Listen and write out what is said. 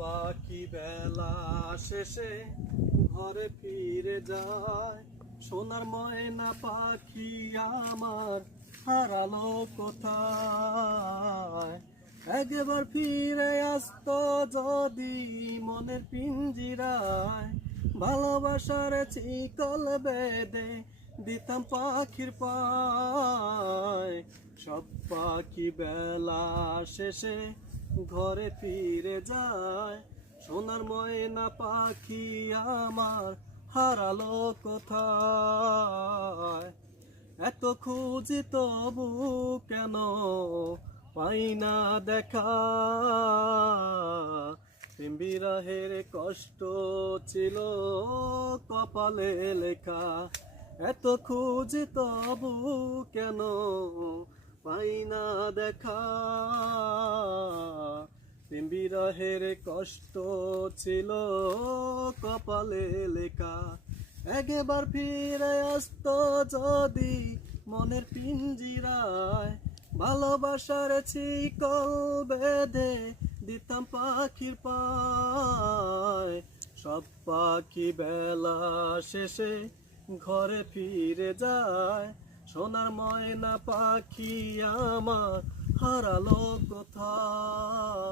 পাখি বেলা শেষে ঘরে ফিরে যায়, সোনার ময়না পাখি আমার হারালো কোথায়। একবার ফিরে আসতো যদি মনের পিঞ্জিরায়, ভালোবাসার চিকল বেঁধে দিতাম পাখির পায়। সব পাখি বেলা শেষে ঘরে ফিরে যায়, সোনার ময়না পাখি আমার হারালো কোথায়। এত খুঁজি তবু কেন পাই না দেখা, প্রেম বিরহের কষ্ট ছিল কপালে লেখা। এত খুঁজি তবু কেন পাই না দেখা, প্রেম বিরহের কষ্ট ছিল কপালে লেখা। একবার ফিরে আসতো যদি মনের পিঞ্জিরায়, ভালোবাসার চিকল বেঁধে দিতাম পাখির পায়। সব পাখি বেলা শেষে ঘরে ফিরে যায়, সোনার ময়না পাখি আমার হারালো কোথায়।